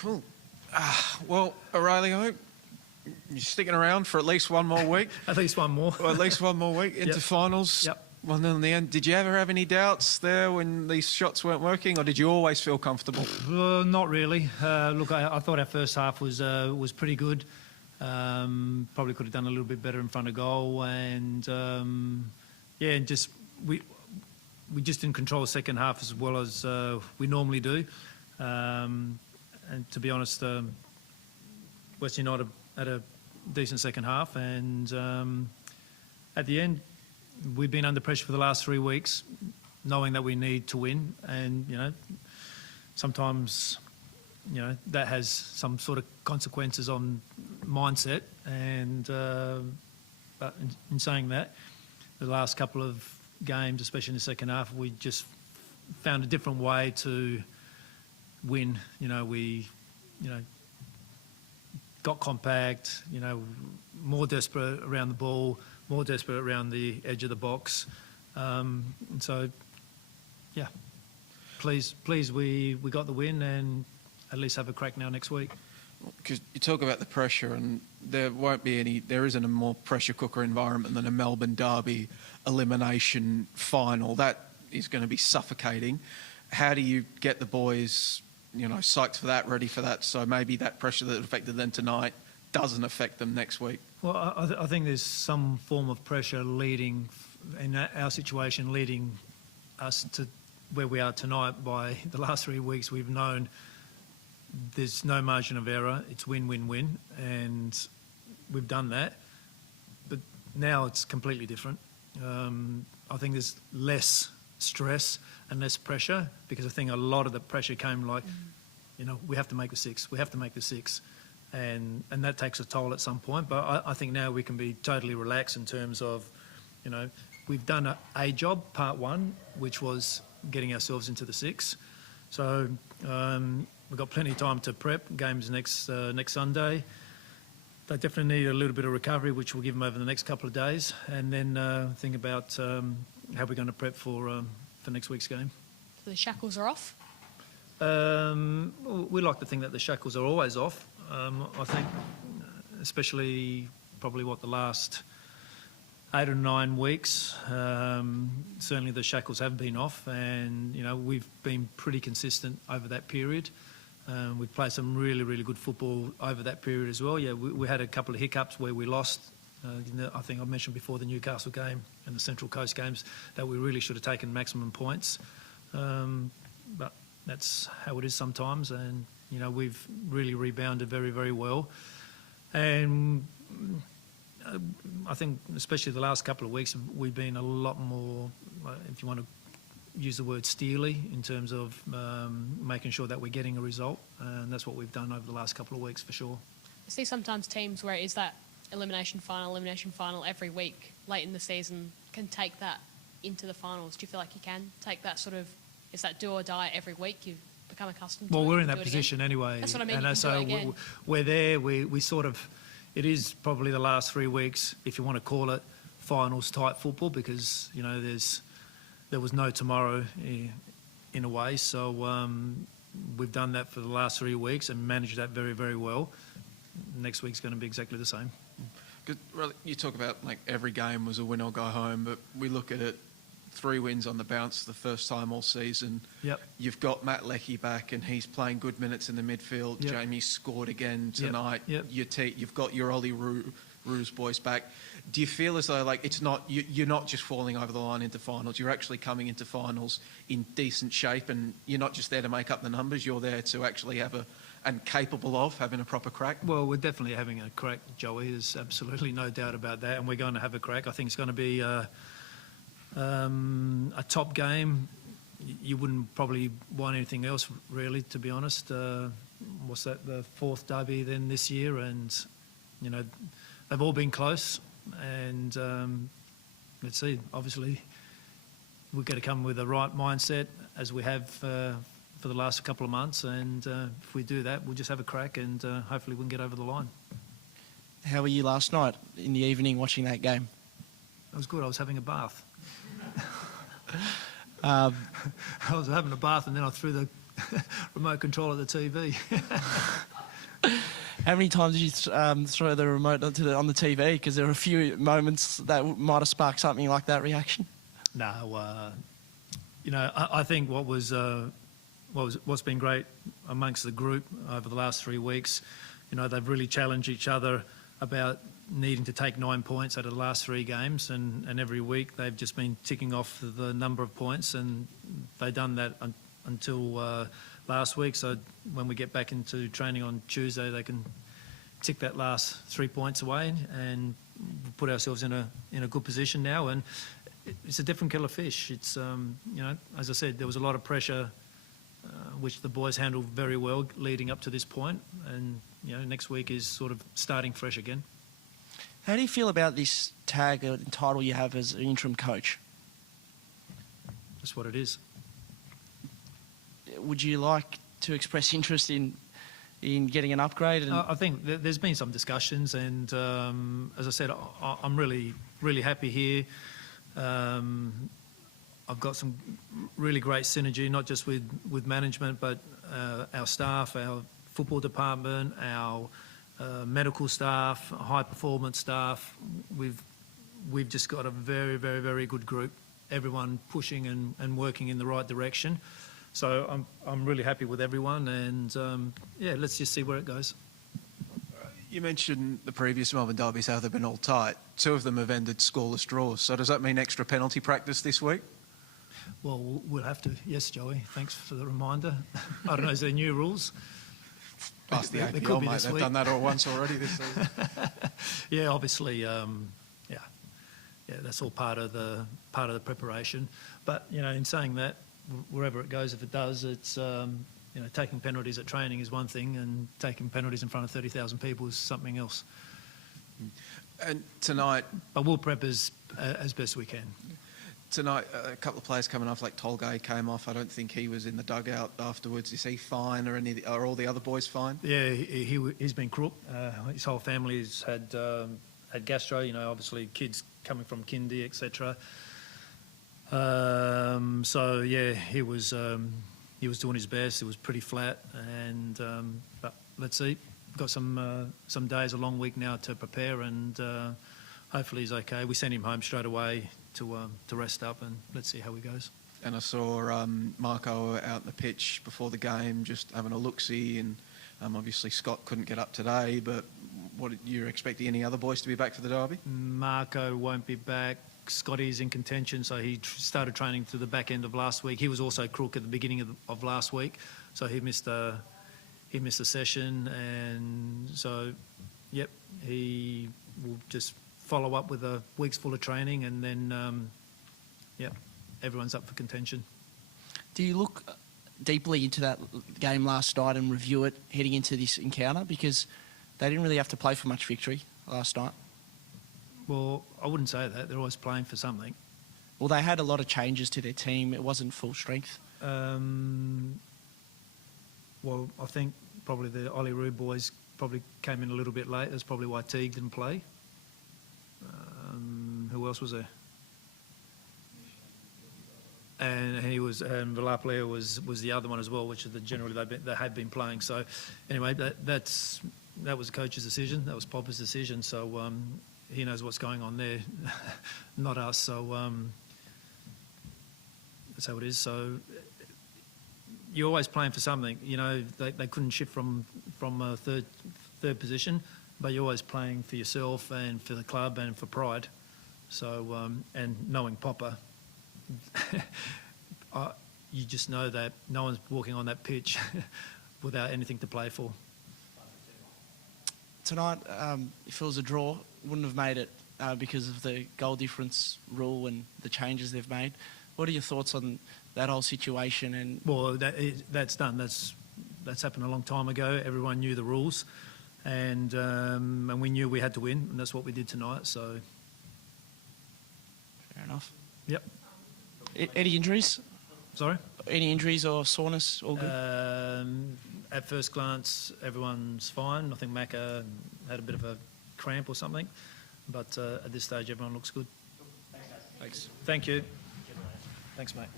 Cool. Well, Aurelio, you're sticking around for at least one more week. At least one more. Or at least one more week into finals. Yep. Well, then in the end, did you ever have any doubts there when these shots weren't working, or did you always feel comfortable? Not really. Look, I thought our first half was pretty good. Probably could have done a little bit better in front of goal, and we just didn't control the second half as well as we normally do. And to be honest, Western United had a decent second half, and at the end, we've been under pressure for the last 3 weeks, knowing that we need to win, and sometimes that has some sort of consequences on mindset. And but in saying that, the last couple of games, especially in the second half, we just found a different way to win. We got compact, more desperate around the ball, more desperate around the edge of the box. And so, yeah, pleased we got the win and at least have a crack now next week. Because you talk about the pressure, and there isn't a more pressure cooker environment than a Melbourne derby elimination final. That is going to be suffocating. How do you get the boys, psyched for that, ready for that, so maybe that pressure that affected them tonight doesn't affect them next week? Well, I think there's some form of pressure leading, in our situation, leading us to where we are tonight. By the last 3 weeks, we've known there's no margin of error. It's win, win, win, and we've done that. But now it's completely different. I think there's less stress and less pressure, because I think a lot of the pressure came we have to make the six. We have to make the six. And that takes a toll at some point. But I think now we can be totally relaxed in terms of, we've done a job, part one, which was getting ourselves into the six. So we've got plenty of time to prep. Games next Sunday. They definitely need a little bit of recovery, which we'll give them over the next couple of days, and then think about how we're going to prep for next week's game. So the shackles are off? We like to think that the shackles are always off. I think, especially probably the last 8 or 9 weeks, certainly the shackles have been off, and we've been pretty consistent over that period. We've played some really, really good football over that period as well. Yeah, we had a couple of hiccups where we lost. I think I mentioned before the Newcastle game and the Central Coast games that we really should have taken maximum points. But that's how it is sometimes, and we've really rebounded very, very well. And I think especially the last couple of weeks, we've been a lot more, if you want to use the word, steely in terms of making sure that we're getting a result, and that's what we've done over the last couple of weeks for sure. I see sometimes teams where it is that elimination final every week late in the season can take that into the finals. Do you feel like you can take that sort of, is that do or die every week? You've become accustomed to it? Well, we're in that position anyway. That's what I mean. And so we're there. We sort of, it is probably the last 3 weeks, if you want to call it, finals type football, because there was no tomorrow in a way. So we've done that for the last 3 weeks and managed that very, very well. Next week's going to be exactly the same. Really, you talk about every game was a win or go home, but we look at it, 3 wins on the bounce the first time all season. Yep. You've got Matt Leckie back and he's playing good minutes in the midfield. Yep. Jamie scored again tonight. Yep. You've got your Ollie Roos boys back. Do you feel as though it's not, you're not just falling over the line into finals, you're actually coming into finals in decent shape, and you're not just there to make up the numbers, you're there to actually have and capable of having a proper crack? Well, we're definitely having a crack, Joey. There's absolutely no doubt about that, and we're going to have a crack. I think it's going to be a top game. You wouldn't probably want anything else, really, to be honest. What's that, the 4th derby then this year? And, they've all been close. And let's see, obviously, we've got to come with the right mindset, as we have for the last couple of months. And if we do that, we'll just have a crack, and hopefully we can get over the line. How were you last night in the evening watching that game? It was good. I was having a bath. I I was having a bath, and then I threw remote control of the TV. How many times did you throw the remote on the TV? Because there were a few moments that might have sparked something like that reaction. No, I think what's been great amongst the group over the last 3 weeks, they've really challenged each other about needing to take 9 points out of the last 3 games, and every week they've just been ticking off the number of points, and they've done that until last week. So when we get back into training on Tuesday, they can tick that last 3 points away and put ourselves in a good position now. And it's a different kettle of fish. It's as I said, there was a lot of pressure, which the boys handled very well leading up to this point, and next week is sort of starting fresh again. How do you feel about this tag and title you have as an interim coach? That's what it is. Would you like to express interest in getting an upgrade? I think there's been some discussions, and as I said, I'm really, really happy here. I've got some really great synergy, not just with management, but our staff, our football department, our medical staff, high performance staff. We've just got a very, very, very good group. Everyone pushing and working in the right direction. So I'm really happy with everyone, and let's just see where it goes. You mentioned the previous Melbourne derbies, how they've been all tight. 2 of them have ended scoreless draws. So does that mean extra penalty practice this week? Well, we'll have to. Yes, Joey. Thanks for the reminder. I don't know, is there new rules? Ask the APL, mate. They've done that all once already this season. Yeah, obviously, that's all part of the preparation. But in saying that, wherever it goes, if it does, it's taking penalties at training is one thing, and taking penalties in front of 30,000 people is something else. And tonight, but we'll prep as best we can. Tonight, a couple of players coming off, like Tolgay came off. I don't think he was in the dugout afterwards. Is he fine, or are all the other boys fine? Yeah, he's been crook. His whole family's had gastro. Obviously kids coming from kindy, etc. So yeah, he was doing his best. It was pretty flat, and but let's see. We've got some days, a long week now to prepare, and hopefully he's okay. We sent him home straight away to rest up, and let's see how he goes. And I saw Marco out in the pitch before the game, just having a look-see, and obviously Scott couldn't get up today, but what you're expecting any other boys to be back for the derby? Marco won't be back. Scotty's in contention, so he started training to the back end of last week. He was also crook at the beginning of last week, so he missed a session, and so he will just follow up with a week's full of training, and then everyone's up for contention. Do you look deeply into that game last night and review it heading into this encounter? Because they didn't really have to play for much victory last night. Well, I wouldn't say that. They're always playing for something. Well, they had a lot of changes to their team. It wasn't full strength. Well, I think probably the Olyrood boys probably came in a little bit late. That's probably why Teague didn't play. Who else was there? And Vilapalea was the other one as well, which generally they had been playing. So anyway, that was the coach's decision. That was Popper's decision. So he knows what's going on there, not us. So that's how it is. So you're always playing for something. They couldn't shift from a third position, but you're always playing for yourself and for the club and for pride. So and knowing Popper, you just know that no one's walking on that pitch without anything to play for. Tonight, if it was a draw, wouldn't have made it because of the goal difference rule and the changes they've made. What are your thoughts on that whole situation? And well, that's done. That's happened a long time ago. Everyone knew the rules, and we knew we had to win, and that's what we did tonight. So fair enough. Yep. Any injuries? Sorry? Any injuries or soreness? All good? At first glance, everyone's fine. I think Macca had a bit of a cramp or something, but at this stage, everyone looks good. Thanks. Thank you. Thanks, mate.